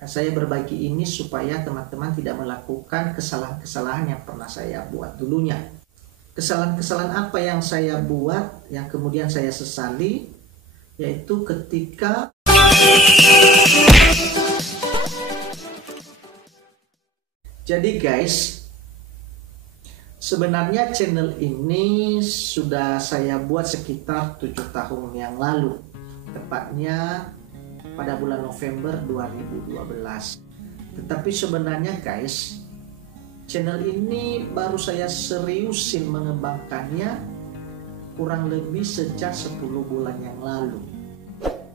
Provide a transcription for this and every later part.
Saya berbagi ini supaya teman-teman tidak melakukan kesalahan-kesalahan yang pernah saya buat dulunya. Kesalahan-kesalahan apa yang saya buat yang kemudian saya sesali, yaitu ketika jadi guys, sebenarnya channel ini sudah saya buat sekitar 7 tahun yang lalu, tepatnya pada bulan November 2012. Tetapi sebenarnya guys, channel ini baru saya seriusin mengembangkannya kurang lebih sejak 10 bulan yang lalu,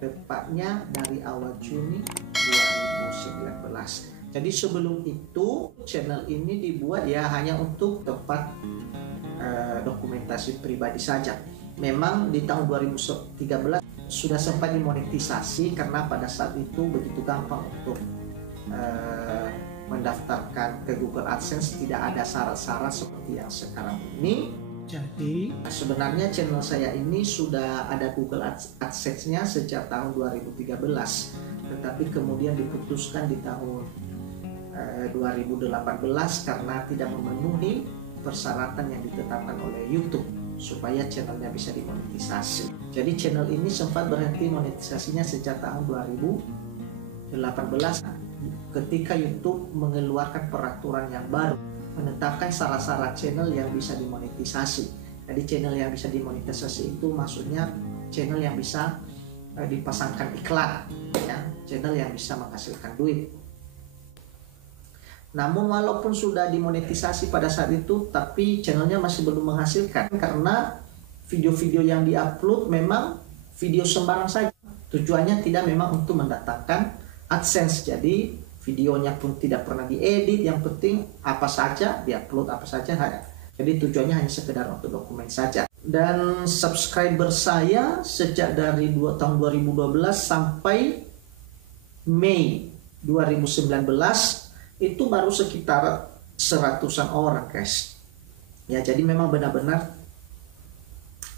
tepatnya dari awal Juni 2019. Jadi sebelum itu channel ini dibuat ya hanya untuk tempat dokumentasi pribadi saja. Memang di tahun 2013 sudah sempat dimonetisasi karena pada saat itu begitu gampang untuk mendaftarkan ke Google AdSense, tidak ada syarat-syarat seperti yang sekarang ini. Jadi sebenarnya channel saya ini sudah ada Google AdSense-nya sejak tahun 2013, tetapi kemudian diputuskan di tahun 2018 karena tidak memenuhi persyaratan yang ditetapkan oleh YouTube supaya channelnya bisa dimonetisasi. Jadi channel ini sempat berhenti monetisasinya sejak tahun 2018 ketika YouTube mengeluarkan peraturan yang baru menetapkan syarat-syarat channel yang bisa dimonetisasi. Jadi channel yang bisa dimonetisasi itu maksudnya channel yang bisa dipasangkan iklan, ya, channel yang bisa menghasilkan duit. Namun walaupun sudah dimonetisasi pada saat itu, tapi channelnya masih belum menghasilkan karena video-video yang diupload memang video sembarang saja. Tujuannya tidak memang untuk mendatangkan AdSense. Jadi videonya pun tidak pernah diedit, yang penting apa saja diupload, apa saja. Jadi tujuannya hanya sekedar untuk dokumen saja. Dan subscriber saya sejak dari tahun 2012 sampai Mei 2019 itu baru sekitar 100-an orang guys. Ya, jadi memang benar-benar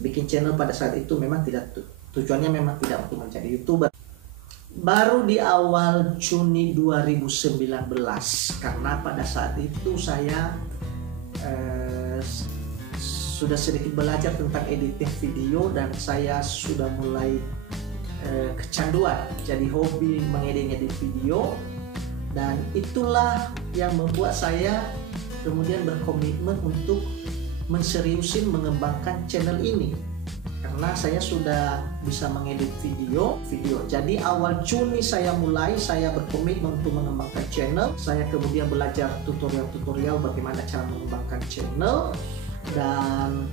bikin channel pada saat itu memang tidak tujuannya memang tidak untuk menjadi YouTuber. Baru di awal Juni 2019 karena pada saat itu saya sudah sedikit belajar tentang editing video dan saya sudah mulai kecanduan, jadi hobi mengedit video. Dan itulah yang membuat saya kemudian berkomitmen untuk menseriusin mengembangkan channel ini. Karena saya sudah bisa mengedit video. Jadi awal Juni saya berkomitmen untuk mengembangkan channel. Saya kemudian belajar tutorial-tutorial bagaimana cara mengembangkan channel. Dan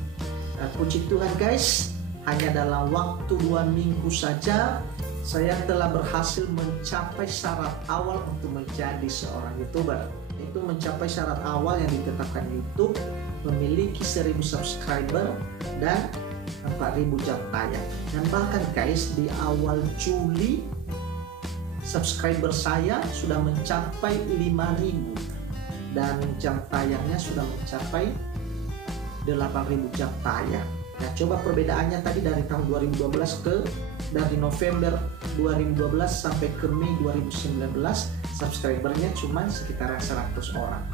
puji Tuhan guys, hanya dalam waktu 2 minggu saja saya telah berhasil mencapai syarat awal untuk menjadi seorang YouTuber. Itu mencapai syarat awal yang ditetapkan YouTube, memiliki 1000 subscriber dan 4000 jam tayang. Dan bahkan guys, di awal Juli subscriber saya sudah mencapai 5000 dan jam tayangnya sudah mencapai 8000 jam tayang. Nah, coba perbedaannya tadi dari tahun 2012 dari November 2012 sampai ke Mei 2019 subscribernya cuma sekitar 100 orang.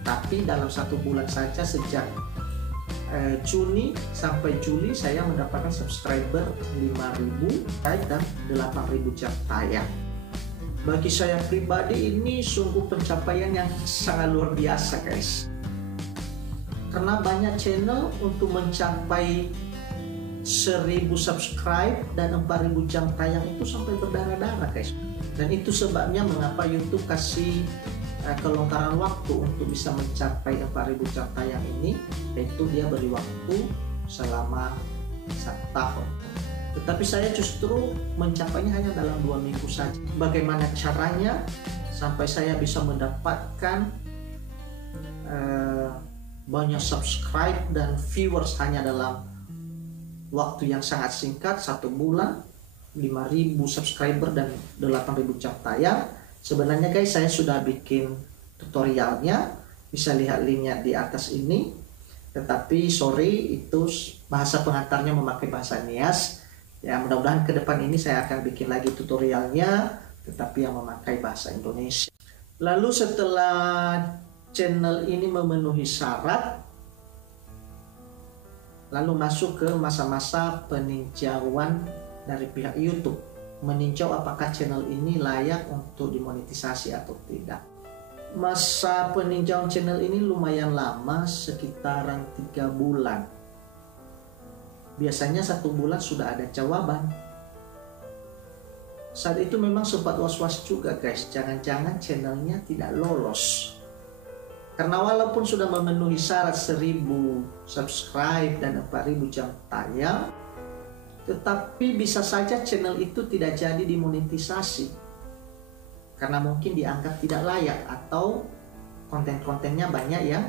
Tapi dalam 1 bulan saja sejak Juni sampai Juli saya mendapatkan subscriber 5000 dan 8000 jam tayang. Bagi saya pribadi ini sungguh pencapaian yang sangat luar biasa guys. Karena banyak channel untuk mencapai 1000 subscribe dan 4000 jam tayang itu sampai berdarah-darah guys. Dan itu sebabnya mengapa YouTube kasih kelonggaran waktu untuk bisa mencapai 4000 jam tayang ini, yaitu dia beri waktu selama 1 tahun. Tetapi saya justru mencapainya hanya dalam 2 minggu saja. Bagaimana caranya sampai saya bisa mendapatkan banyak subscribe dan viewers hanya dalam waktu yang sangat singkat, 1 bulan 5000 subscriber dan 8000 jam tayang. Sebenarnya guys, saya sudah bikin tutorialnya, bisa lihat linknya di atas ini. Tetapi sorry, itu bahasa pengantarnya memakai bahasa Nias. Ya, mudah-mudahan ke depan ini saya akan bikin lagi tutorialnya tetapi yang memakai bahasa Indonesia. Lalu setelah channel ini memenuhi syarat, lalu masuk ke masa-masa peninjauan dari pihak YouTube, meninjau apakah channel ini layak untuk dimonetisasi atau tidak. Masa peninjauan channel ini lumayan lama, sekitaran 3 bulan. Biasanya 1 bulan sudah ada jawaban. Saat itu memang sempat was-was juga guys, jangan-jangan channelnya tidak lolos. Karena walaupun sudah memenuhi syarat 1000 subscribe dan 4000 jam tayang, tetapi bisa saja channel itu tidak jadi dimonetisasi. Karena mungkin dianggap tidak layak atau konten-kontennya banyak yang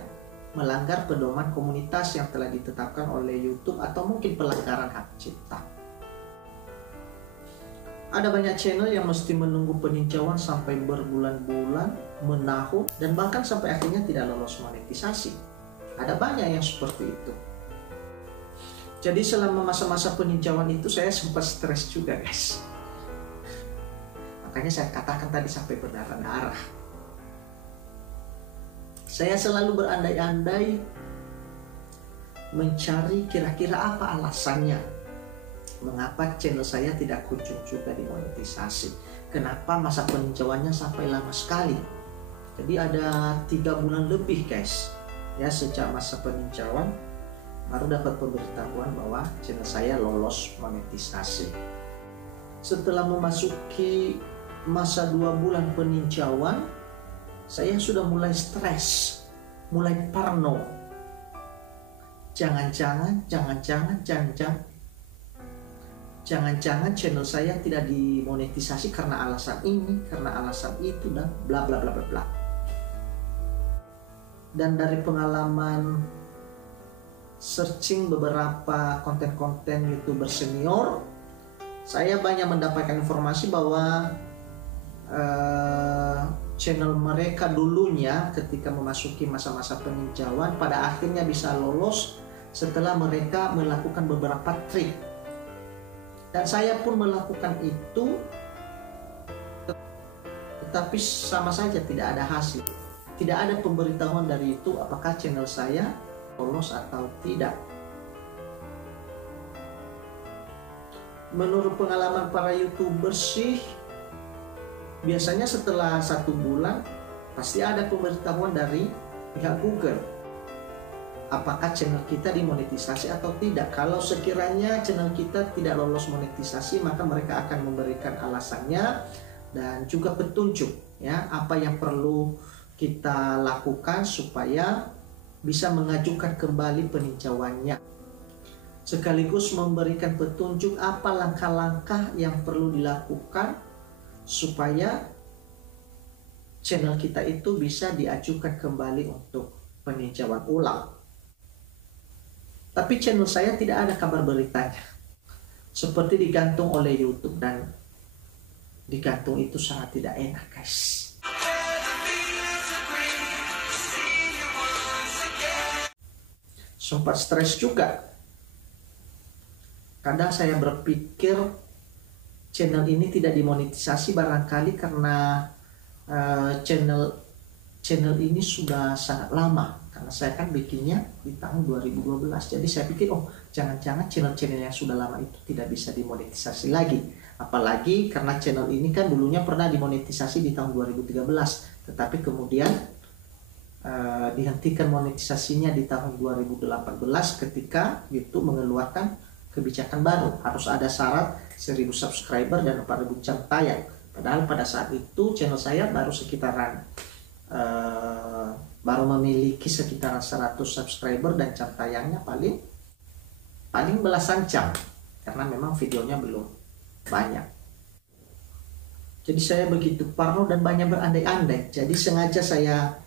melanggar pedoman komunitas yang telah ditetapkan oleh YouTube atau mungkin pelanggaran hak cipta. Ada banyak channel yang mesti menunggu peninjauan sampai berbulan-bulan, menahun, dan bahkan sampai akhirnya tidak lolos monetisasi. Ada banyak yang seperti itu. Jadi selama masa-masa peninjauan itu saya sempat stres juga guys. Makanya saya katakan tadi sampai berdarah-darah. Saya selalu berandai-andai mencari kira-kira apa alasannya, mengapa channel saya tidak kunjung juga dimonetisasi. Kenapa masa peninjauannya sampai lama sekali. Jadi ada 3 bulan lebih guys ya sejak masa peninjauan, baru dapat pemberitahuan bahwa channel saya lolos monetisasi. Setelah memasuki masa 2 bulan peninjauan, saya sudah mulai stres, mulai parno. Jangan-jangan channel saya tidak dimonetisasi karena alasan ini, karena alasan itu, dan bla bla bla bla bla. Dan dari pengalaman searching beberapa konten-konten YouTuber senior, saya banyak mendapatkan informasi bahwa channel mereka dulunya ketika memasuki masa-masa peninjauan pada akhirnya bisa lolos setelah mereka melakukan beberapa trik. Dan saya pun melakukan itu, tetapi sama saja tidak ada hasil. Tidak ada pemberitahuan dari itu apakah channel saya lolos atau tidak. Menurut pengalaman para YouTuber sih, biasanya setelah 1 bulan pasti ada pemberitahuan dari pihak Google apakah channel kita dimonetisasi atau tidak. Kalau sekiranya channel kita tidak lolos monetisasi, maka mereka akan memberikan alasannya dan juga petunjuk ya apa yang perlu kita lakukan supaya bisa mengajukan kembali peninjauannya, sekaligus memberikan petunjuk apa langkah-langkah yang perlu dilakukan supaya channel kita itu bisa diajukan kembali untuk peninjauan ulang. Tapi channel saya tidak ada kabar beritanya, seperti digantung oleh YouTube, dan digantung itu sangat tidak enak guys. Sempat stres juga. Kadang saya berpikir channel ini tidak dimonetisasi barangkali karena channel ini sudah sangat lama, karena saya kan bikinnya di tahun 2012. Jadi saya pikir jangan-jangan channel-channel yang sudah lama itu tidak bisa dimonetisasi lagi. Apalagi karena channel ini kan dulunya pernah dimonetisasi di tahun 2013, tetapi kemudian dihentikan monetisasinya di tahun 2018 ketika YouTube mengeluarkan kebijakan baru, harus ada syarat 1000 subscriber dan 4000 jam tayang. Padahal pada saat itu channel saya baru sekitaran baru memiliki sekitaran 100 subscriber dan jam tayangnya paling belasan jam, karena memang videonya belum banyak. Jadi saya begitu parno dan banyak berandai-andai. Jadi sengaja saya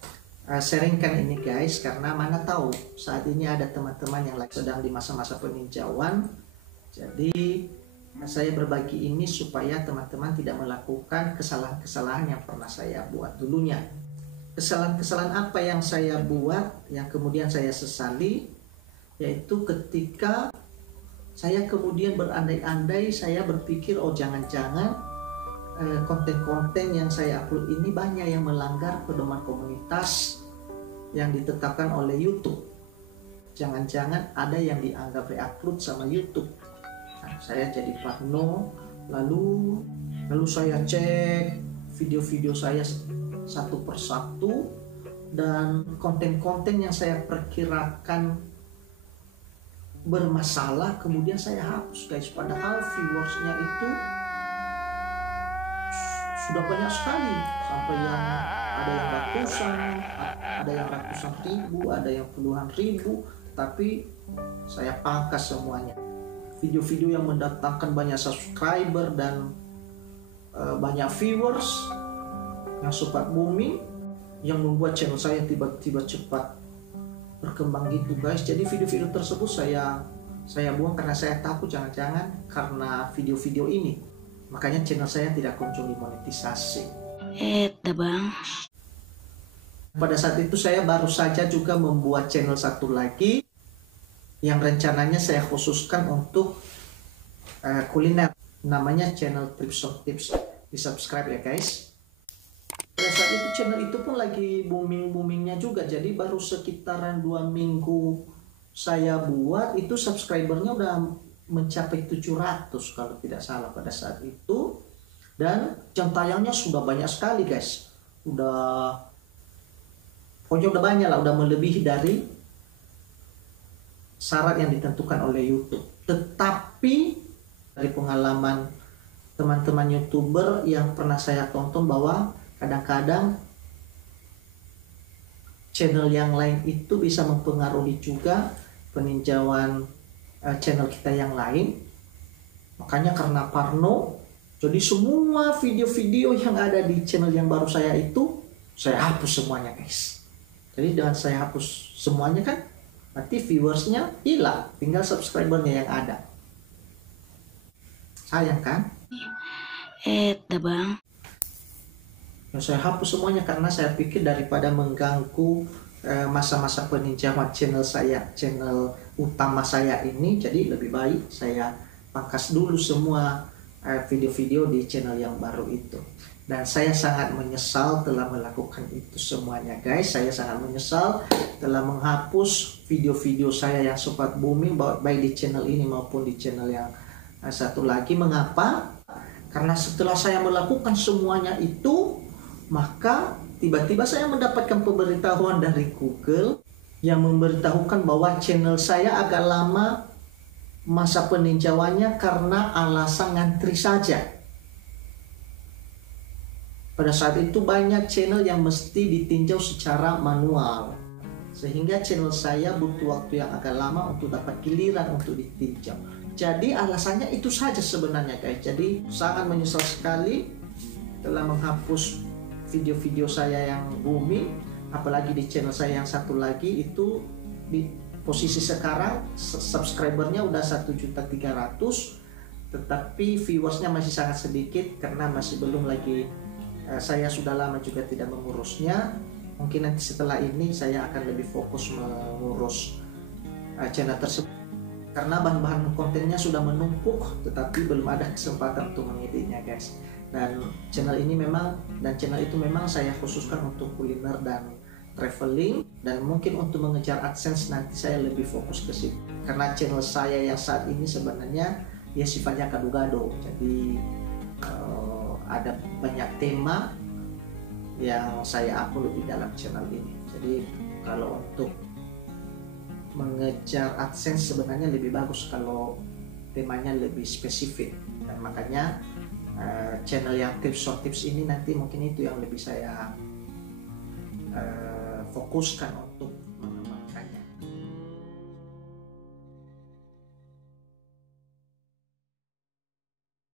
sharingkan ini guys, karena mana tahu saat ini ada teman-teman yang sedang di masa-masa peninjauan. Jadi saya berbagi ini supaya teman-teman tidak melakukan kesalahan-kesalahan yang pernah saya buat dulunya. Kesalahan-kesalahan apa yang saya buat yang kemudian saya sesali, yaitu ketika saya kemudian berandai-andai, saya berpikir jangan-jangan konten-konten yang saya upload ini banyak yang melanggar pedoman komunitas yang ditetapkan oleh YouTube. Jangan-jangan ada yang dianggap reupload sama YouTube. Nah, saya jadi parno, lalu saya cek video-video saya satu persatu, dan konten-konten yang saya perkirakan bermasalah kemudian saya hapus guys, padahal viewersnya itu sudah banyak sekali, sampai yang ada yang ratusan ribu, ada yang puluhan ribu, tapi saya pangkas semuanya. Video-video yang mendatangkan banyak subscriber dan banyak viewers yang sempat booming, yang membuat channel saya tiba-tiba cepat berkembang gitu guys. Jadi video-video tersebut saya buang karena saya takut jangan-jangan karena video-video ini makanya channel saya tidak kunjung dimonetisasi. Bang. Pada saat itu saya baru saja juga membuat channel satu lagi yang rencananya saya khususkan untuk kuliner, namanya channel Trips on Tips. Di subscribe ya guys. Pada saat itu channel itu pun lagi boomingnya juga, jadi baru sekitaran 2 minggu saya buat itu subscribernya udah mencapai 700 kalau tidak salah pada saat itu, dan jam tayangnya sudah banyak sekali guys, pokoknya udah banyak lah, udah melebihi dari syarat yang ditentukan oleh YouTube. Tetapi dari pengalaman teman-teman YouTuber yang pernah saya tonton bahwa kadang-kadang channel yang lain itu bisa mempengaruhi juga peninjauan channel kita yang lain. Makanya karena parno, jadi semua video-video yang ada di channel yang baru saya itu saya hapus semuanya guys. Jadi dengan saya hapus semuanya kan berarti viewersnya hilang, tinggal subscribernya yang ada. Sayang kan? Bang. Yang saya hapus semuanya karena saya pikir daripada mengganggu masa-masa peninjauan channel saya, channel utama saya ini, jadi lebih baik saya pangkas dulu semua video-video di channel yang baru itu. Dan saya sangat menyesal telah melakukan itu semuanya guys. Saya sangat menyesal telah menghapus video-video saya yang sempat booming baik di channel ini maupun di channel yang satu lagi. Mengapa? Karena setelah saya melakukan semuanya itu, maka tiba-tiba saya mendapatkan pemberitahuan dari Google yang memberitahukan bahwa channel saya agak lama masa peninjauannya karena alasan ngantri saja. Pada saat itu banyak channel yang mesti ditinjau secara manual, sehingga channel saya butuh waktu yang agak lama untuk dapat giliran untuk ditinjau. Jadi alasannya itu saja sebenarnya guys. Jadi sangat menyesal sekali telah menghapus video-video saya yang booming, apalagi di channel saya yang satu lagi itu di posisi sekarang subscribernya udah 1.300.000, tetapi viewersnya masih sangat sedikit karena masih belum lagi, saya sudah lama juga tidak mengurusnya. Mungkin nanti setelah ini saya akan lebih fokus mengurus channel tersebut karena bahan-bahan kontennya sudah menumpuk, tetapi belum ada kesempatan untuk mengeditnya guys. Dan channel itu memang saya khususkan untuk kuliner dan traveling, dan mungkin untuk mengejar AdSense nanti saya lebih fokus ke situ. Karena channel saya yang saat ini sebenarnya ya sifatnya gado-gado, jadi ada banyak tema yang saya upload di dalam channel ini. Jadi kalau untuk mengejar AdSense sebenarnya lebih bagus kalau temanya lebih spesifik, dan makanya channel yang tips on tips ini nanti mungkin itu yang lebih saya fokuskan untuk